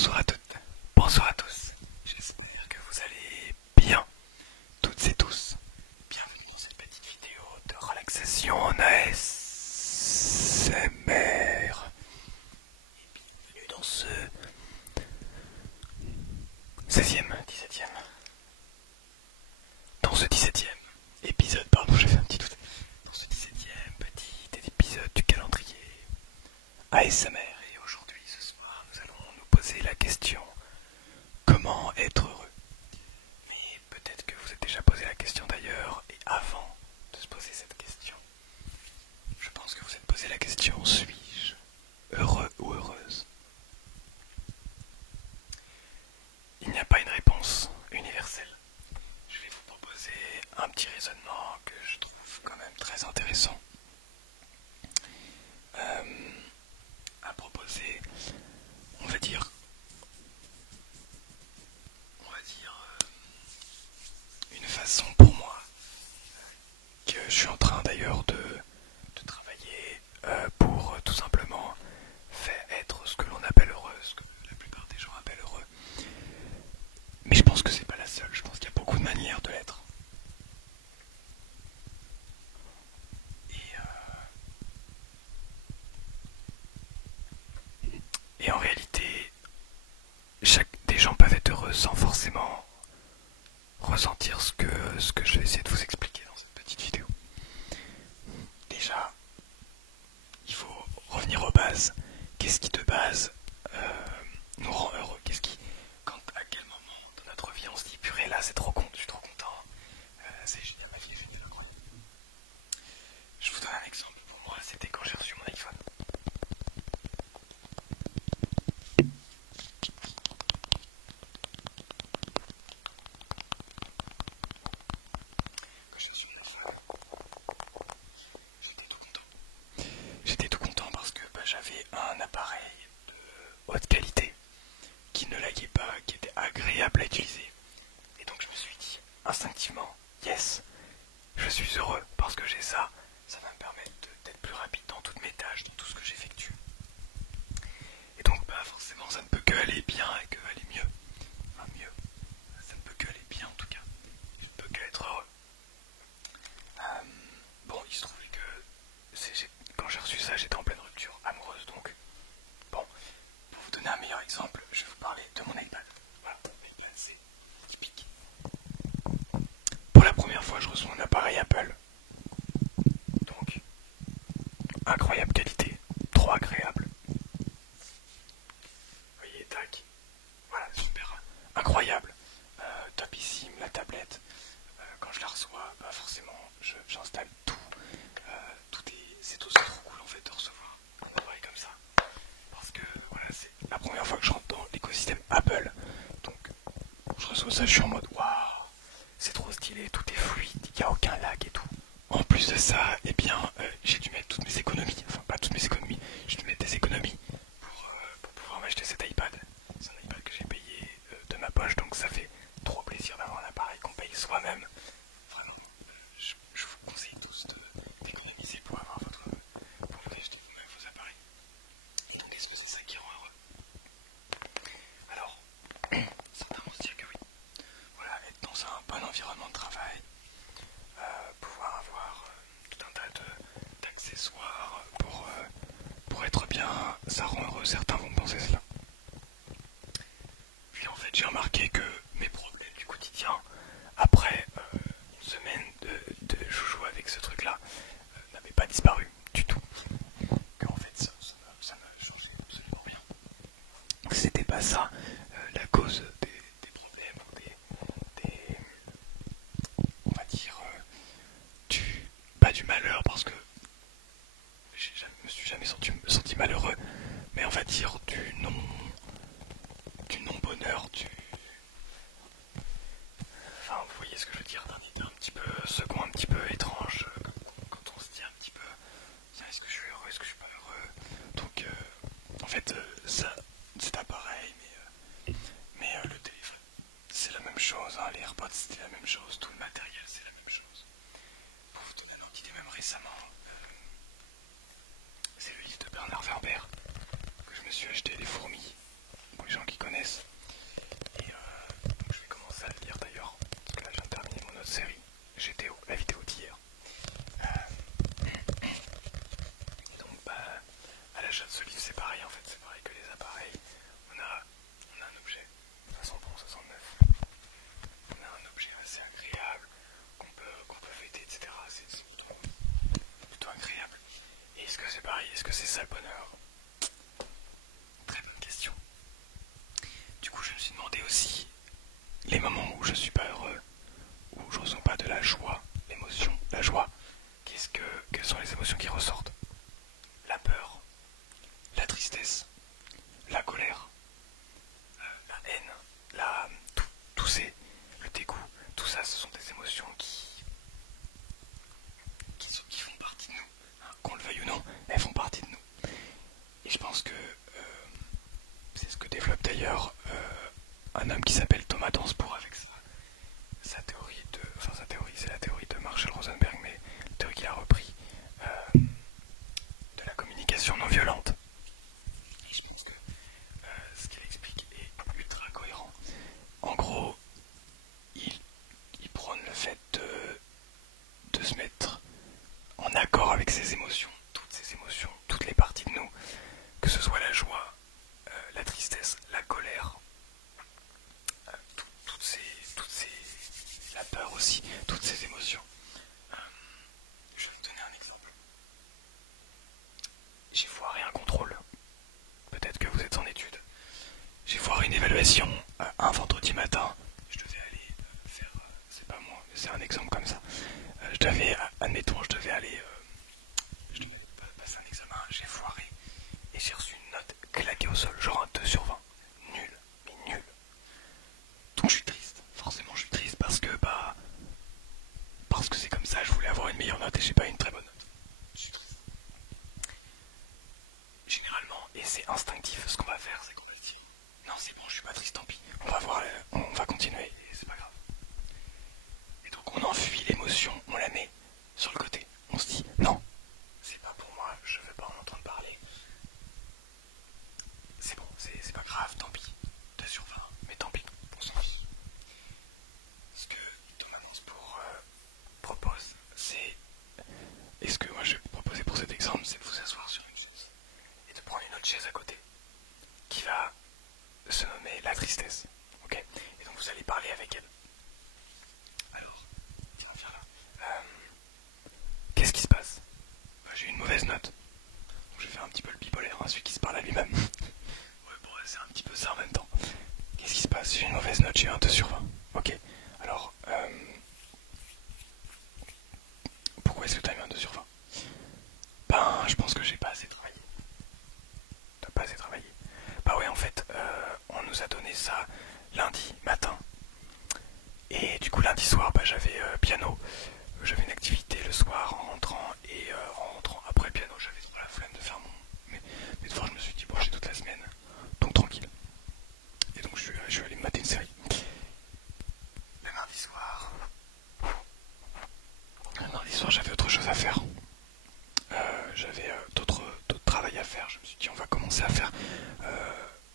Bonsoir à toutes, bonsoir à tous. J'espère que vous allez bien, toutes et tous. Bienvenue dans cette petite vidéo de relaxation en ASMR. Et bienvenue dans ce 16e, 17e. Dans ce 17e épisode, pardon, j'ai fait un petit doute. Dans ce 17e petit épisode du calendrier ASMR. Et aujourd'hui, ce soir, nous allons nous poser la question: comment être heureux? Mais peut-être que vous êtes déjà posé la question d'ailleurs, et avant de se poser cette question, je pense que vous êtes posé la question: suis-je heureux ou heureuse? Il n'y a pas une réponse universelle. Je vais vous proposer un petit raisonnement que je trouve quand même très intéressant à proposer. On va dire une façon pour moi que je suis en train d'ailleurs de travailler pour tout simplement faire être ce que l'on appelle heureux, ce que la plupart des gens appellent heureux. Mais je pense que c'est pas la seule, je pense qu'il y a beaucoup de manières de l'être. Et en réalité, des gens peuvent être heureux sans forcément ressentir ce que je vais essayer de vous expliquer dans cette petite vidéo. Déjà, il faut revenir aux bases. Qu'est-ce qui de base nous rend heureux? À quel moment dans notre vie on se dit purée, là c'est trop con, je suis trop content, c'est génial, ma vie est géniale, incroyable. Je vous donne un exemple. Pour moi, c'était quand j'ai reçu mon iPhone. Quand j'ai reçu mon iPhone, j'étais tout content. J'étais tout content parce que j'avais un appareil de haute qualité qui ne laguait pas, qui était agréable à utiliser. Et donc je me suis dit instinctivement, yes, je suis heureux parce que j'ai ça. Ça va me permettre d'être plus rapide dans toutes mes tâches, dans tout ce que j'effectue. Et donc forcément ça ne peut que aller bien et que aller mieux. Enfin mieux, ça ne peut que aller bien en tout cas. Je ne peux qu'être heureux. Bon, il se trouvait que quand j'ai reçu ça, j'étais en pleine rupture amoureuse, donc bon, pour vous donner un meilleur exemple, je vais vous parler de mon iPad. Voilà, c'est typique. Pour la première fois, je reçois un appareil Apple. Donc, incroyable qualité, trop agréable. Vous voyez, tac. Voilà, super incroyable. Topissime, la tablette. Quand je la reçois, forcément, j'installe tout. C'est trop cool en fait de recevoir un appareil comme ça. Parce que voilà, c'est la première fois que je rentre dans l'écosystème Apple. Donc, je reçois ça, je suis en mode waouh, c'est trop stylé, tout est fluide, il n'y a aucun lag et tout. En plus de ça, eh bien, j'ai dû mettre toutes mes économies, enfin pas toutes mes économies, j'ai dû mettre des économies pour pouvoir m'acheter cet iPad. C'est un iPad que j'ai payé de ma poche, donc ça fait trop plaisir d'avoir un appareil qu'on paye soi-même. Vraiment, je vous conseille tous d'économiser pour avoir pour vous acheter vous-même vos appareils. Et donc, est-ce que c'est ça qui rend heureux? Alors, certains vont se dire que oui. Voilà, être dans un bon environnement de travail, pouvoir avoir tout un tas d'accessoires pour être bien, ça rend heureux. Certains vont penser cela. Puis en fait, j'ai remarqué que mes problèmes du quotidien, après une semaine de joujou avec ce truc-là, n'avaient pas disparu du tout. Qu'en fait, ça n'a changé absolument rien. C'était pas ça la cause des problèmes ou on va dire pas du malheur, parce que je me suis jamais senti malheureux, mais on va dire du non c'est pareil? Est-ce que c'est ça le bonheur? Très bonne question. Du coup, je me suis demandé aussi les moments où je suis pas heureux, où je ressens pas de la joie, l'émotion, la joie. Quelles sont les émotions qui ressortent? La peur, la tristesse, la colère, la haine, tout le dégoût, tout ça, ce sont des émotions qui font partie de nous. Hein, qu'on le veuille ou non, elles font partie de nous. Et je pense que c'est ce que développe d'ailleurs un homme qui s'appelle Thomas Dansbourg avec sa théorie enfin sa théorie, c'est la théorie de Marshall Rosenberg, mais la théorie qu'il a repris de la communication non violente. Et je pense que ce qu'il explique est ultra cohérent. En gros, il prône le fait de se mettre en accord avec ses émotions, toutes les parties de nous, que ce soit la joie, la tristesse, la colère, la peur aussi, toutes ces émotions. Je vais vous donner un exemple. J'ai foiré un contrôle. Peut-être que vous êtes en études. J'ai foiré une évaluation un vendredi matin. Je devais aller faire... c'est pas moi, mais c'est un exemple comme ça. Admettons, je devais passer un examen, j'ai foiré. Et j'ai reçu une note claquée au sol, genre un 2 sur 20. Nul, mais nul. Donc je suis triste. Forcément je suis triste parce que c'est comme ça, je voulais avoir une meilleure note et j'ai pas eu une très bonne note. Je suis triste. Généralement, et c'est instinctif, ce qu'on va faire, c'est qu'on va se dire non c'est bon, je suis pas triste, tant pis. On va continuer et c'est pas grave. Et donc on enfuit l'émotion, on la met sur le côté. On se dit non, c'est pas pour moi, je veux pas en entendre parler. C'est bon, c'est pas grave, tant pis. 2 sur 20, mais tant pis, on s'en fiche. Ce que Thomas Dansbourg propose, c'est... Et ce que moi je vais vous proposer pour cet exemple, c'est de vous asseoir sur une chaise et de prendre une autre chaise à côté qui va se nommer la tristesse. Ok? Et donc vous allez parler avec elle. Alors, viens là. Qu'est-ce qui se passe? J'ai eu une mauvaise note. Donc je vais faire un petit peu le bipolaire, hein, celui qui se parle à lui-même. Ouais, bon, c'est un petit peu ça en même temps. Qu'est-ce qui se passe? J'ai eu une mauvaise note, j'ai eu un 2 sur 20. Ok, alors, pourquoi est-ce que tu as eu un 2 sur 20? Ben, je pense que j'ai pas assez travaillé. T'as pas assez travaillé? Bah ouais, en fait, on nous a donné ça lundi matin. Et du coup, lundi soir, bah, j'avais piano. J'avais une activité le soir en rentrant. Et en rentrant après le piano, j'avais trop la flemme de faire mes devoirs. Je me suis dit, bon, j'ai toute la semaine. Donc tranquille. Et donc, je suis allé me mater une série. Le mardi soir, j'avais autre chose à faire. J'avais d'autres travail à faire. Je me suis dit, on va commencer à faire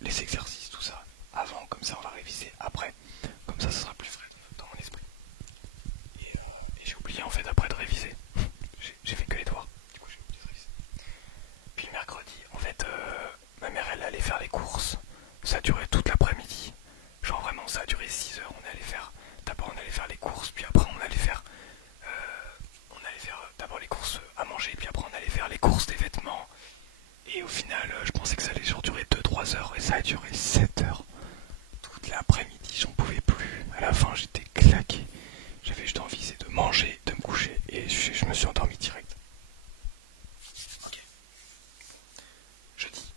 les exercices, tout ça, avant, comme ça on va réviser après. Comme ça sera plus frais dans mon esprit. Et j'ai oublié en fait après de réviser. J'ai fait que les devoirs. Du coup, j'ai oublié de réviser. Puis mercredi, en fait, ma mère elle allait faire les courses. Ça a duré toute l'après-midi. Genre vraiment, ça a duré 6 heures. D'abord on allait faire les courses, puis après on allait faire d'abord les courses à manger, puis après on allait faire les courses des vêtements. Et au final, je pensais que ça allait genre durer 2-3 heures, et ça a duré 7 heures. Toute l'après-midi, j'en pouvais plus. À la fin, j'étais claqué. J'avais juste envie, c'est de manger, de me coucher, et je me suis endormi direct. Ok. Jeudi.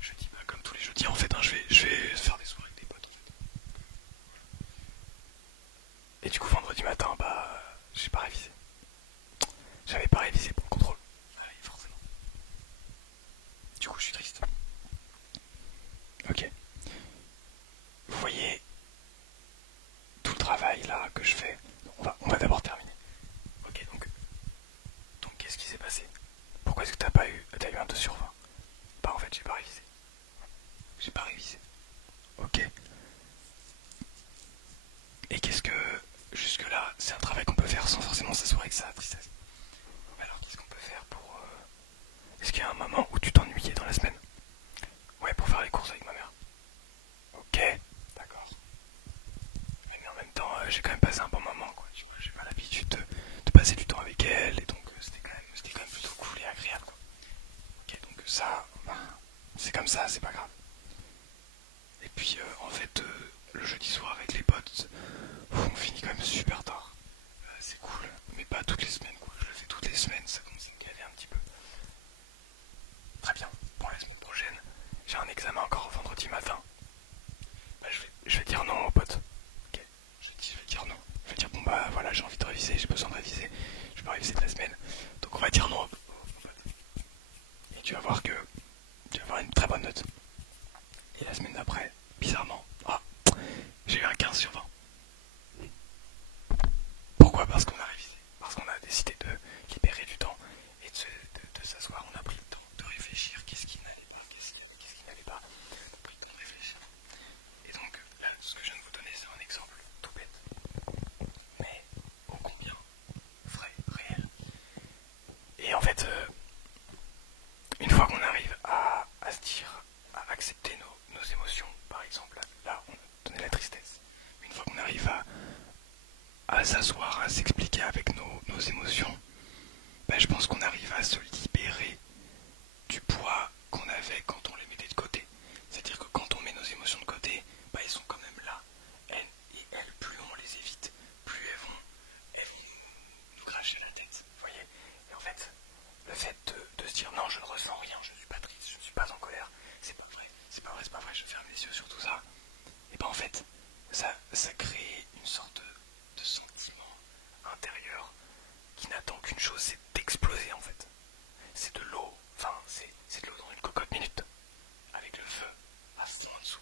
Jeudi, comme tous les jeudis, en fait, hein, je vais faire des soirées avec des potes, en fait. Et du coup, vendredi matin, j'ai pas révisé. J'avais pas révisé pour le contrôle. Ah oui, forcément. Du coup, je suis triste. Ok. Vous voyez tout le travail là que je fais. On va d'abord terminer. Ok, donc qu'est-ce qui s'est passé? Pourquoi est-ce que t'as eu un 2 sur 20? Bah en fait, j'ai pas révisé. J'ai pas révisé. Ok. Et qu'est-ce que... Jusque là, c'est un travail qu'on peut faire sans forcément s'asseoir avec sa tristesse. Alors qu'est-ce qu'on peut faire pour... Est-ce qu'il y a un moment où tu t'ennuyais dans la semaine? Ouais, pour faire les courses avec ma mère. Ok, d'accord. Mais en même temps, j'ai quand même passé un bon moment, quoi. Tu vois, j'ai pas l'habitude de passer du temps avec elle, et donc c'était quand ça, c'est pas grave. Et puis en fait, le jeudi soir avec les potes, on finit quand même super tard. C'est cool, mais pas toutes les semaines quoi. Je le fais toutes les semaines, ça commence à me gaver un petit peu. Très bien, pour la semaine prochaine, j'ai un examen encore vendredi matin. Bah, je vais dire non aux potes. Ok, je vais dire non. Je vais dire bon bah voilà, j'ai envie de réviser, j'ai besoin de réviser. Je peux réviser de la semaine. Donc on va dire non aux potes. Et tu vas voir que tu vas avoir une très bonne note. Et la semaine d'après, bizarrement, j'ai eu un 15 sur 20. Pourquoi? Parce qu'on a révisé. Parce qu'on a décidé de libérer du temps et de s'asseoir. On a pris le temps de réfléchir. Qu'est-ce qui n'allait pas? Qu'est-ce qui n'allait pas? On a pris le temps de réfléchir. Et donc, là, ce que je viens de vous donner, c'est un exemple tout bête. Mais ô combien vrai, réel. Et en fait, une fois qu'on arrive à se dire, à accepter nos émotions, par exemple, là, on a donné la tristesse. Une fois qu'on arrive à s'asseoir, à s'expliquer avec nos émotions, ben, je pense qu'on arrive à se libérer du poids qu'on avait quand on les mettait de côté. C'est-à-dire que quand on met nos émotions de côté, ben, elles sont quand même là. Elles, plus on les évite, plus elles vont nous cracher la tête. Vous voyez? Et en fait, le fait de se dire non, je ne ressens rien, je ne suis pas triste, je ne suis pas en colère, c'est pas vrai, c'est pas vrai, c'est pas vrai, je ferme les yeux sur tout ça. Et ben en fait, ça crée une sorte de sentiment intérieur qui n'attend qu'une chose, c'est d'exploser en fait. C'est de l'eau, enfin c'est de l'eau dans une cocotte minute, avec le feu à fond en dessous.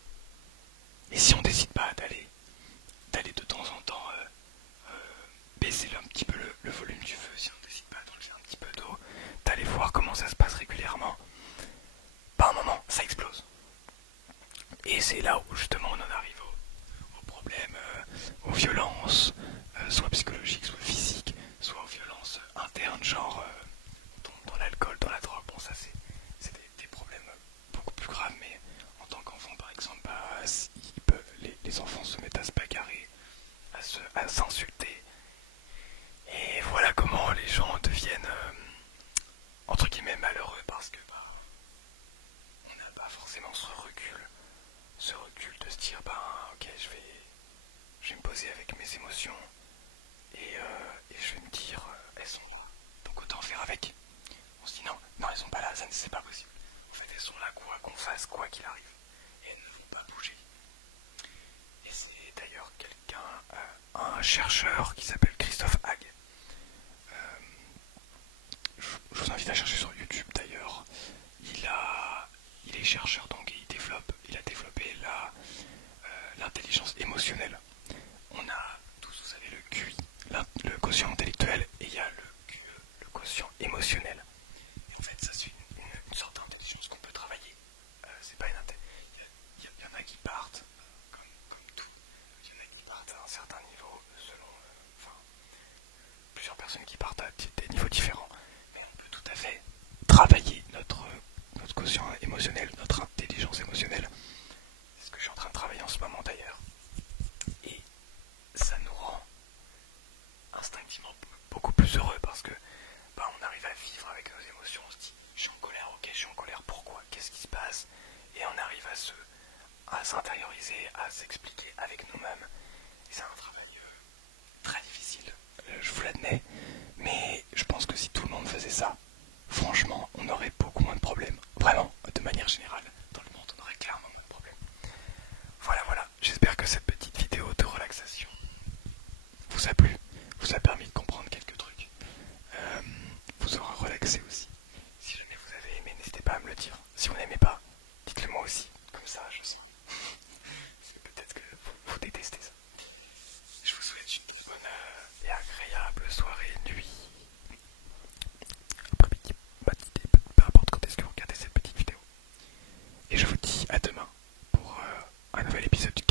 Et si on décide pas d'aller de temps en temps baisser un petit peu le volume du feu, si on décide pas d'enlever un petit peu d'eau, d'aller voir comment ça se passe régulièrement, par un moment ça explose. Et c'est là où justement on en arrive aux problèmes, aux violences, soit psychologiques, soit physiques, soit aux violences internes, genre dans l'alcool, dans la drogue. Bon, ça c'est des problèmes beaucoup plus graves, mais en tant qu'enfant par exemple, bah, les enfants se mettent à se bagarrer, à s'insulter. Et voilà comment les gens deviennent entre guillemets malheureux parce que bah, on n'a pas forcément ce recul de se dire bah ok je vais me poser avec mes émotions et je vais me dire elles sont là, donc autant faire avec. On se dit non elles sont pas là, c'est pas possible. En fait elles sont là quoi qu'on fasse, quoi qu'il arrive. Et elles ne vont pas bouger. Et c'est d'ailleurs un chercheur qui s'appelle Christophe Hague. Je vous invite à chercher sur YouTube d'ailleurs. Il est chercheur donc et il a développé l'intelligence émotionnelle. On a tous, vous savez, le QI, le quotient intellectuel, et il y a le QE, le quotient émotionnel. Et en fait, ça c'est une sorte d'intelligence qu'on peut travailler. C'est pas une intelligence. Il y en a qui partent, comme tout, il y en a qui partent à un certain niveau, selon, plusieurs personnes qui partent à des niveaux différents. Mais on peut tout à fait travailler notre quotient émotionnel, notre intelligence émotionnelle. C'est ce que je suis en train de travailler en ce moment d'ailleurs. Et ça nous rend instinctivement beaucoup plus heureux parce que bah, on arrive à vivre avec nos émotions. On se dit je suis en colère, ok, je suis en colère, pourquoi, qu'est-ce qui se passe? Et on arrive à s'intérioriser, à s'expliquer avec nous-mêmes. Et c'est un travail très difficile, je vous l'admets, mais je pense que si tout le monde faisait ça, franchement, on aurait beaucoup moins de problèmes. Vraiment, de manière générale, dans le monde, on aurait clairement moins de problèmes. Voilà, j'espère que cette petite vidéo de relaxation vous a plu, vous a permis de comprendre quelques trucs, vous aura relaxé aussi. Si jamais vous avez aimé, n'hésitez pas à me le dire. Si vous n'aimez pas, dites-le moi aussi, comme ça je sens. Peut-être que vous détestez ça. Je vous souhaite une bonne et agréable soirée, nuit, après-midi, matinée, peu importe quand est-ce que vous regardez cette petite vidéo. Et je vous dis à demain pour un nouvel épisode du